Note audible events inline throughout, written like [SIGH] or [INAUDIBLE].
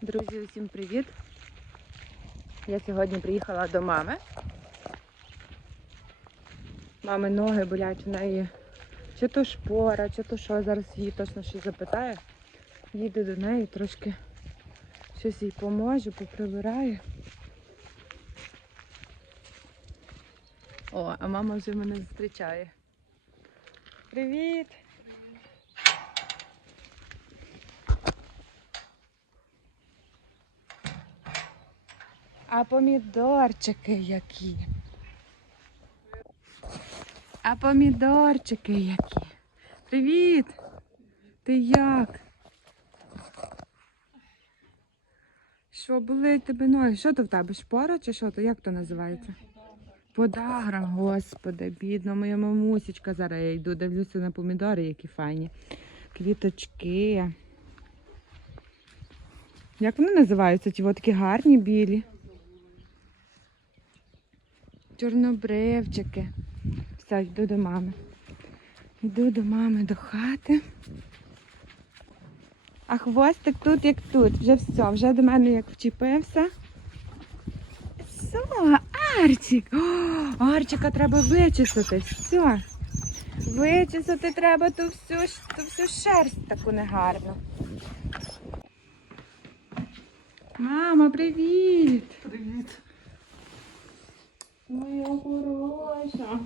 Друзі, усім привіт! Я сьогодні приїхала до мами. Мами ноги болять в неї. Чи то шпора, чи то що, зараз її точно щось запитаю. Їду до неї, трошки щось їй поможу, поприбираю. О, а мама вже мене зустрічає. Привіт! А помідорчики які. А помідорчики які. Привіт! Ти як? Що болить тебе ноги? Що то в тебе? Шпора чи що то? Як то називається? Подагра, господи, бідна моя мамусечка. Зараз я йду, дивлюся на помідори, які файні. Квіточки. Як вони називаються? Ті от такі гарні білі. Чорнобривчики. Все, йду до мами. Йду до мами до хати. А хвостик тут як тут. Вже все, вже до мене як вчепився. Все, Арчик. О, Арчика треба вичесати. Все. Вичесати треба ту всю, ту всю шерсть таку негарну. Мама, привіт! Привіт. Моя хороша.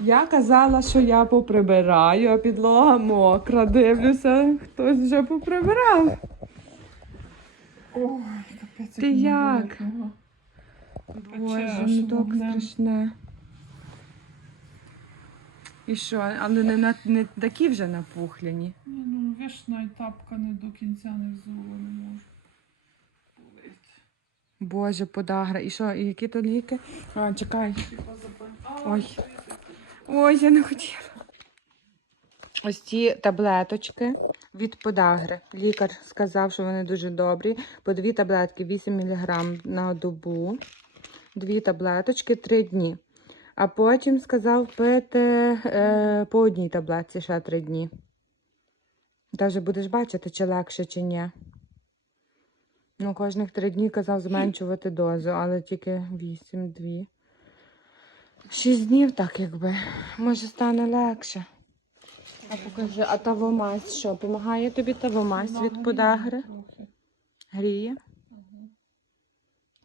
Я казала, що я поприбираю, а підлога мокра. Дивлюся, хтось вже поприбирав. Ой, капець. Ти як? Боже, ну так страшне. І що, але не, на, не такі вже напухлені. Ні, ну вишна і тапка не до кінця не взула, не можу. Боже, подагра. І що, і які то ліки? А, чекай. Ой. Ой, я не хотіла. Ось ці таблеточки від подагри. Лікар сказав, що вони дуже добрі. По дві таблетки 8 мг на добу. Дві таблеточки 3 дні. А потім сказав пити е, по одній таблетці ще 3 дні. Даже будеш бачити, чи легше, чи ні. Ну, кожних 3 дні казав зменшувати дозу, але тільки 8-2. Шість днів так якби. Може стане легше. А покажи, а тавомазь що? Помагає тобі тавомазь від подагри? Гріє?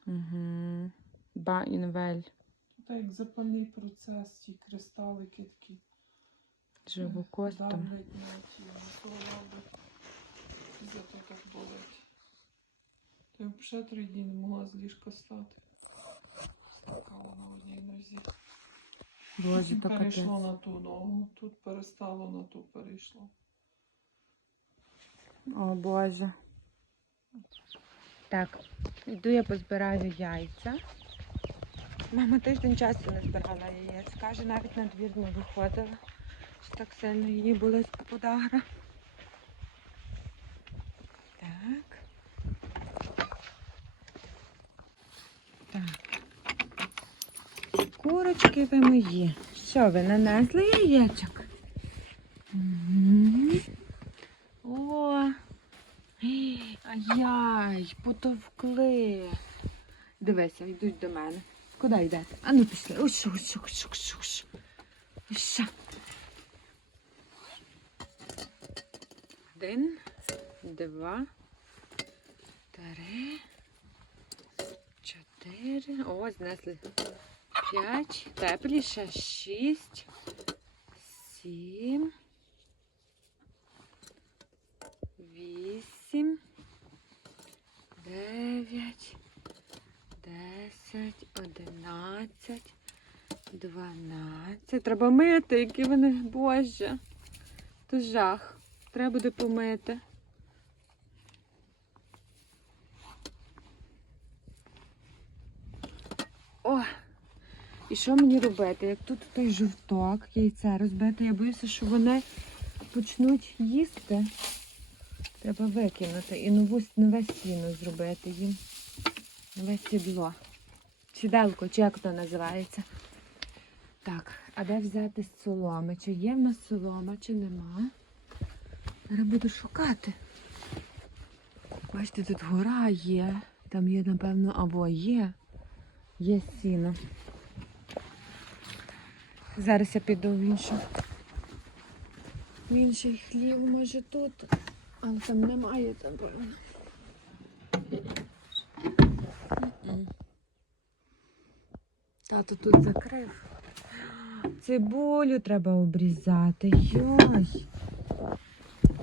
Угу. Ба інвель. Та як запальний процес, ті кристалики такі. Давлять на ті мікролаби. Зато так болить. То я ще три дні не могла з ліжка стати. Скакала на одній нозі. Боже, капець. перейшло на ту ногу, тут перестало, на ту перейшло. О Боже. Так, йду я позбираю яйця. Мама тиждень часу не збирала яєць. Каже, навіть на двір не виходила. Що так сильно її болить подагра. Так. Так. Курочки ви мої. Що ви нанесли яєчок? Мгм. О, ай-яй, потовкли. Дивися, йдуть до мене. Куди йдете? А ну пішли. Ось, ось, ось, ось, ось. Ось. Один, два, три, чотири. О, знесли. П'ять. Тепліше. Шість. Сім. Вісім. Дев'ять. Десять. Одинадцять. Дванадцять. Треба мити, які вони, боже. То жах. Треба буде помити. О! І що мені робити? Як тут той жовток, яйце розбите, я боюся, що вони почнуть їсти. Треба викинути і нову, нове сіно зробити їм. Нове сідло. Сіделко, чи як то називається. Так, а де взяти соломи? Чи є в нас солома, чи нема? Зараз буду шукати. Бачите, тут гора є. Там є, напевно, або є. Є сіно. Зараз я піду в іншу. В інший хлів, може тут. Але там немає, напевно. М-м. Тато тут закрив. Цибулю треба обрізати. Йой.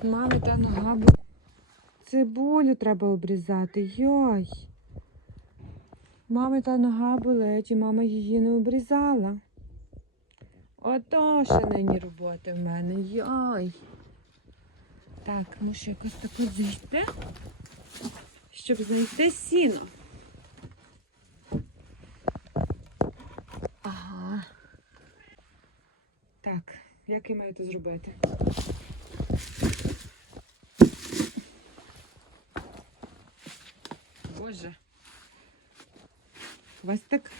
Мами та нога бу- Цибулю треба обрізати. Йой. Мами та нога болить, і мама її не обрізала. Ото ще нині роботи в мене. Йой. Так, мушу якось таку зайти, щоб знайти сіно. Так, як я маю це зробити? Боже. У вас Так.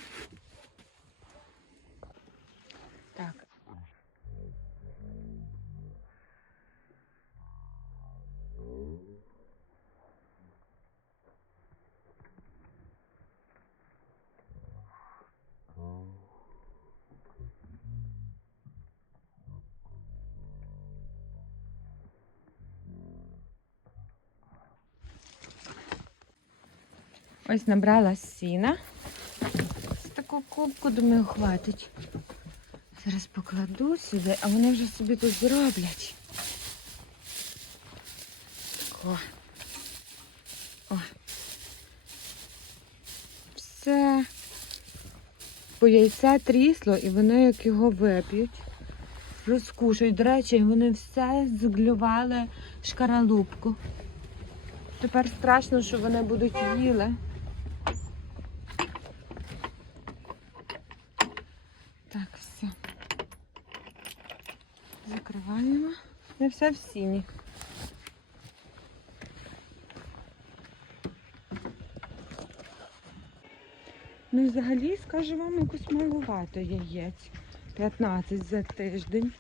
Ось набрала сіна. Ось таку кубку, думаю, хватить. Зараз покладу сюди, а вони вже собі тут зроблять. О. О. Все. По яйце трісло, і вони як його вип'ють, розкушають. До речі, вони все зглювали шкаралупку. Тепер страшно, що вони будуть їли. Так, все. Закриваємо. І все в сіні. Ну і взагалі, скажу вам, якось малувато яєць. 15 за тиждень.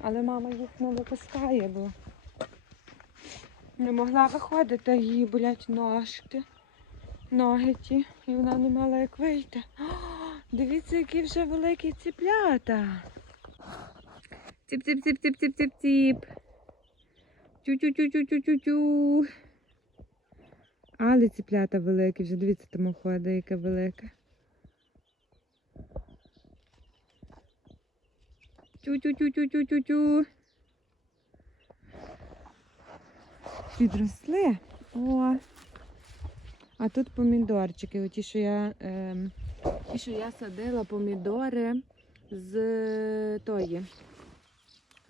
Але мама їх не випускає, бо не могла виходити, її болять ножки, ноги ті, і вона не мала як вийти. О, дивіться, які вже великі ціплята. Ціп-ціп-ціп-ціп-ціп-ціп-ціп. Тю-тю-тю-тю-тю-тю-тю. Але ціплята великі, вже дивіться, там ходить, яке велике. Тю-тю-тю-тю-тю-тю-тю. Підросли. О. А тут помідорчики. Оті, що я, ем, ті, що я садила помідори з тої.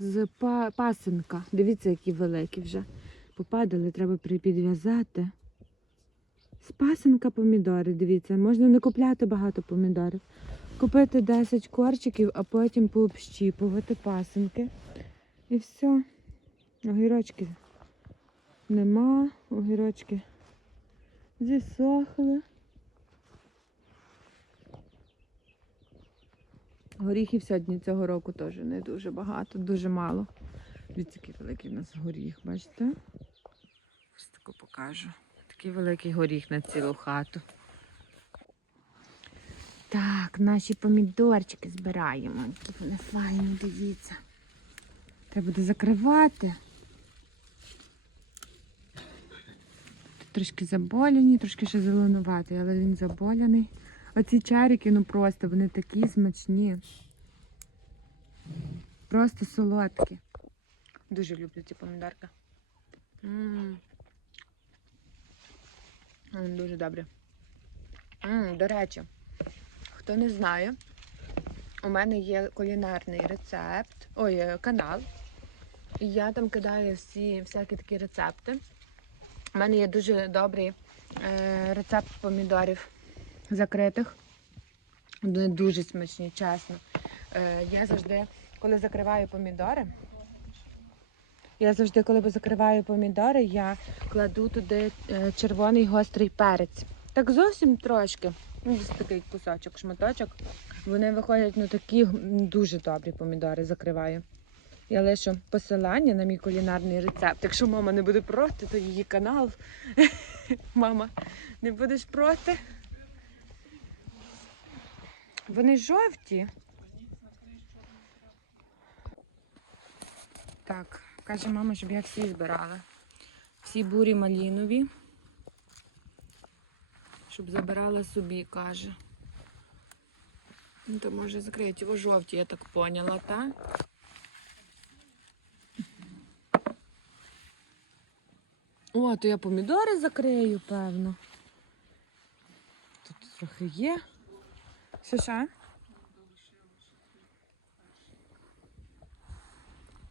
З па- пасинка. Дивіться, які великі вже. Попадали, треба підв'язати. З пасинка помідори, дивіться, можна не купляти багато помідорів. Купити 10 корчиків, а потім пообщіпувати пасинки. І все. Огірочки нема, огірочки зісохли. Горіхів сьогодні цього року теж не дуже багато, дуже мало. Дивіться, який великий у нас горіх, бачите? Ось таку покажу. Такий великий горіх на цілу хату. Так, наші помідорчики збираємо. Які вони файні, дивіться. Треба буде закривати. Тут трошки заболяні, трошки ще зеленуватий, але він заболяний. Оці чарики, ну просто, вони такі смачні. Просто солодкі. Дуже люблю ці помідорки. М. М, Дуже добре. М, До речі, хто не знає, у мене є кулінарний рецепт, ой, е, канал. І я там кидаю всі всякі такі рецепти. У мене є дуже добрий е, рецепт помідорів закритих. Вони дуже смачні, чесно. Е, я завжди, коли закриваю помідори, я завжди, коли закриваю помідори, я кладу туди е, червоний гострий перець. Так зовсім трошки. Ну, ось такий кусочок, шматочок. Вони виходять ну такі дуже добрі помідори, закриваю. Я лишу посилання на мій кулінарний рецепт. Якщо мама не буде проти, то її канал. [LAUGHS] Мама, не будеш проти? Вони жовті. Так, каже мама, щоб я всі збирала. Всі бурі малінові. Щоб забирала собі, каже. Ну, то може закриють його жовті, я так поняла, так? О, то я помідори закрию, певно. Тут трохи є. Що ще?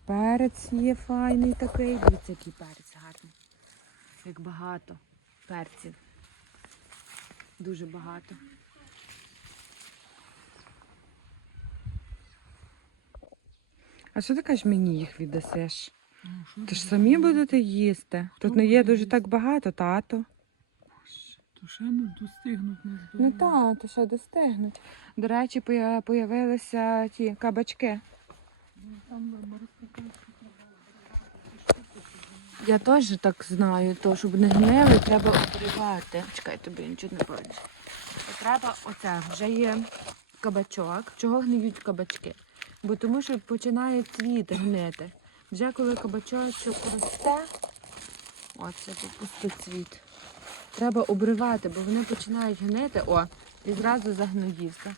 Перець є файний такий. Дивіться, який перець гарний. Як багато перців. Дуже багато. А що ти кажеш, мені їх віддасиш? Ти ж самі будете їсти. Тут не є дуже так багато, тато. То ще не достигнуть не Ну так, то що достигнуть. До речі, поя- появилися ті кабачки. Там. Я теж так знаю, то щоб не гнили, треба обривати. Чекай, тобі нічого не бачу. Треба оце, вже є кабачок. Чого гниють кабачки? Бо тому що починає цвіт гнити. Вже коли кабачочок росте, оце пустоцвіт. Треба обривати, бо вони починають гнити, о, і зразу загноївся.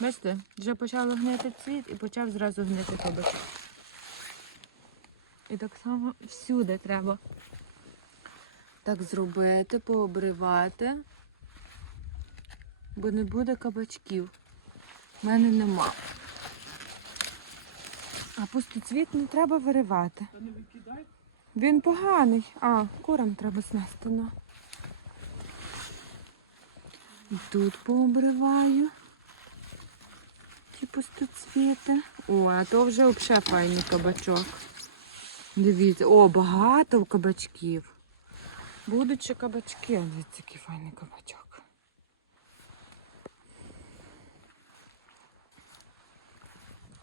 Бачите, вже почало гнити цвіт і почав зразу гнити кабачок. І так само всюди треба так зробити, пообривати, бо не буде кабачків. У мене нема. А пустоцвіт не треба виривати. Він поганий. А, курам треба снести. Ну. І тут пообриваю. Ті пустоцвіти. О, а то вже взагалі файний кабачок. Дивіться, о, багато кабачків. Будуть ще кабачки. Дивіться, який файний кабачок.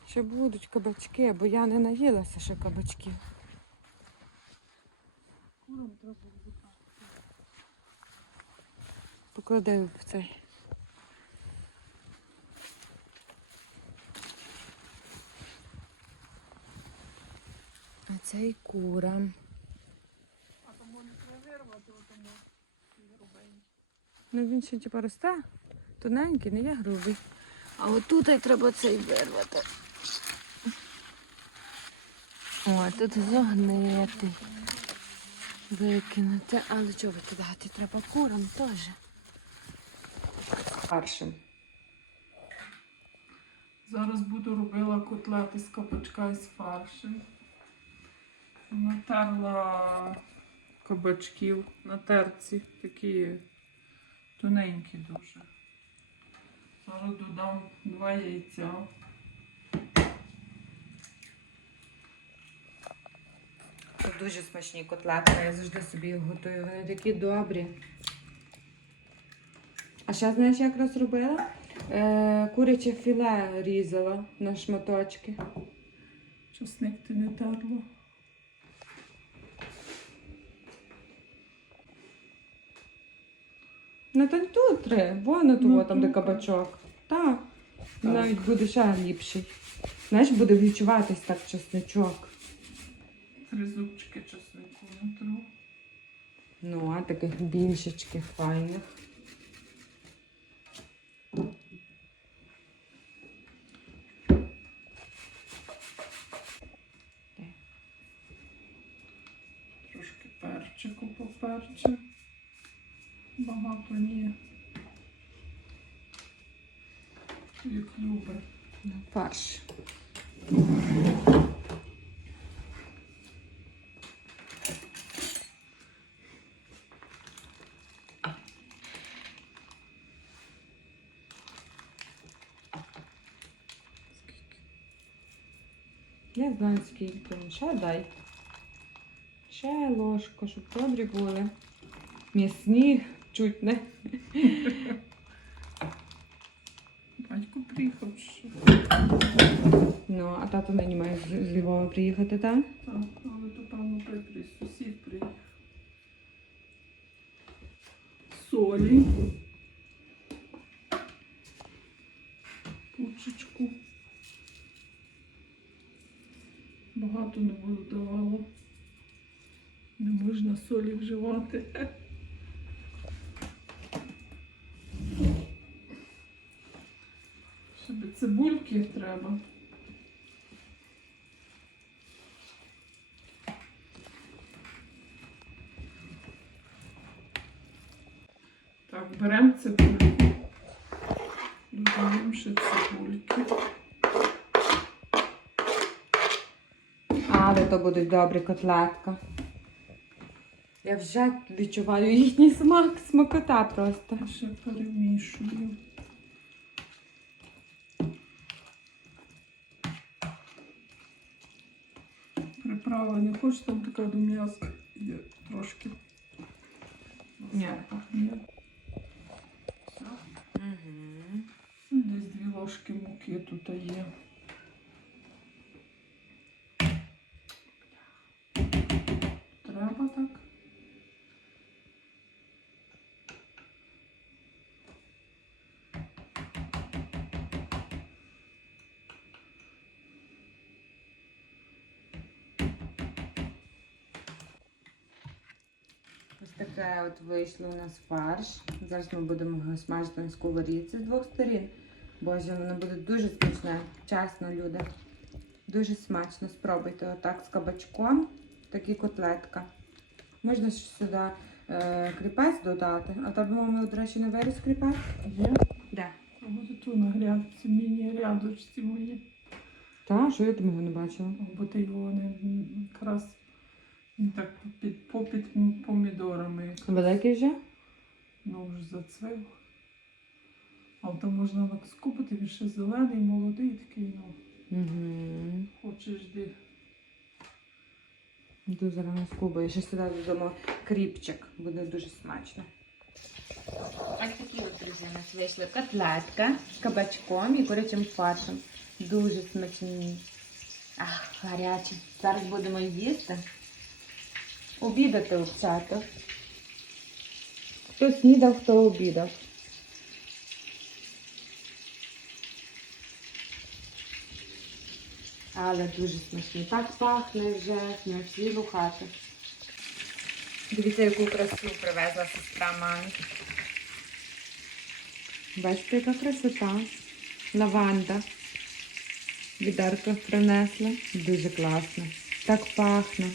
Ще будуть кабачки, бо я не наїлася ще кабачків. Курам треба викидати. В цей. А цей курам. А тому не треба вирвати, тому грубенький. Ну він ще типу росте. Тоненький, не є грубий. А отут і треба цей вирвати. О, тут зогнити. Викинути. Але чого викидати? Треба курам теж. Фаршем. Зараз буду робила котлети з кабачка і з фаршем. Натерла кабачків на терці, такі тоненькі дуже. Зараз додам два яйця. Це дуже смачні котлети, я завжди собі їх готую. Вони такі добрі. А ще знаєш, як розробила? Е, куряче філе різала на шматочки. Часник ти не терла. Так тут три, вон того, там де кабачок. Так. Так. Навіть буде ще ліпший. Знаєш, буде відчуватись так чесничок. Три зубчики часнику натру. Ну, а таких більшечких файних. Трошки поперчу. Багато ні. Як любить. Ну, Фарш. Я знаю скільки. Ще дай. Ще ложку, щоб добрі були. М'ясні, чуть не. Батько приїхав, що Ну, а тато нині має з з Львова приїхати, так? так, але то певно Петрі сусід приїхав. Солі. Пучечку. Багато не буду давала. Не можна солі вживати. Щоб цибульки треба. Так, беремо цибульку. Додаємо ще цибульки. Але то будуть добрі котлетка. Я вже відчуваю їхній смак, смакота просто. А ще перемішую. Приправа не хочеш там така до м'яса є трошки. Ні. Запах Ні. Все. Угу. Десь дві ложки муки тут є. Треба так. Таке от вийшло у нас фарш. Зараз ми будемо його смажити на сковорідці з двох сторін. Боже, воно буде дуже смачне. Чесно, люди. Дуже смачно. Спробуйте отак з кабачком. Такі котлетка. Можна ж сюди е, кріпець додати. А тебе, мама, до речі, не виріс кріпець? Є. Де? А буде тут на грядці, міні-рядочці мої. Та, що я там його не бачила? Бо ти його не якраз так під, попід помідорами. Великий вже? Ну вже зацвів. Але там можна так скупити, він ще зелений, молодий такий, ну, Угу. хочеш де. Йду зараз на. І ще сюди додамо кріпчик. Буде дуже смачно. Ось такі от, друзі, у нас вийшли котлетка з кабачком і курячим фаршем. Дуже смачні. Ах, гарячі. Зараз будемо їсти. Обідати вчато. Хто снідав, хто обідав. Але дуже смачно. Так пахне вже на цілу хату. Дивіться, яку красу привезла сестра мамі. Бачите, яка красота. Лаванда. Відерка принесла. Дуже класно. Так пахне.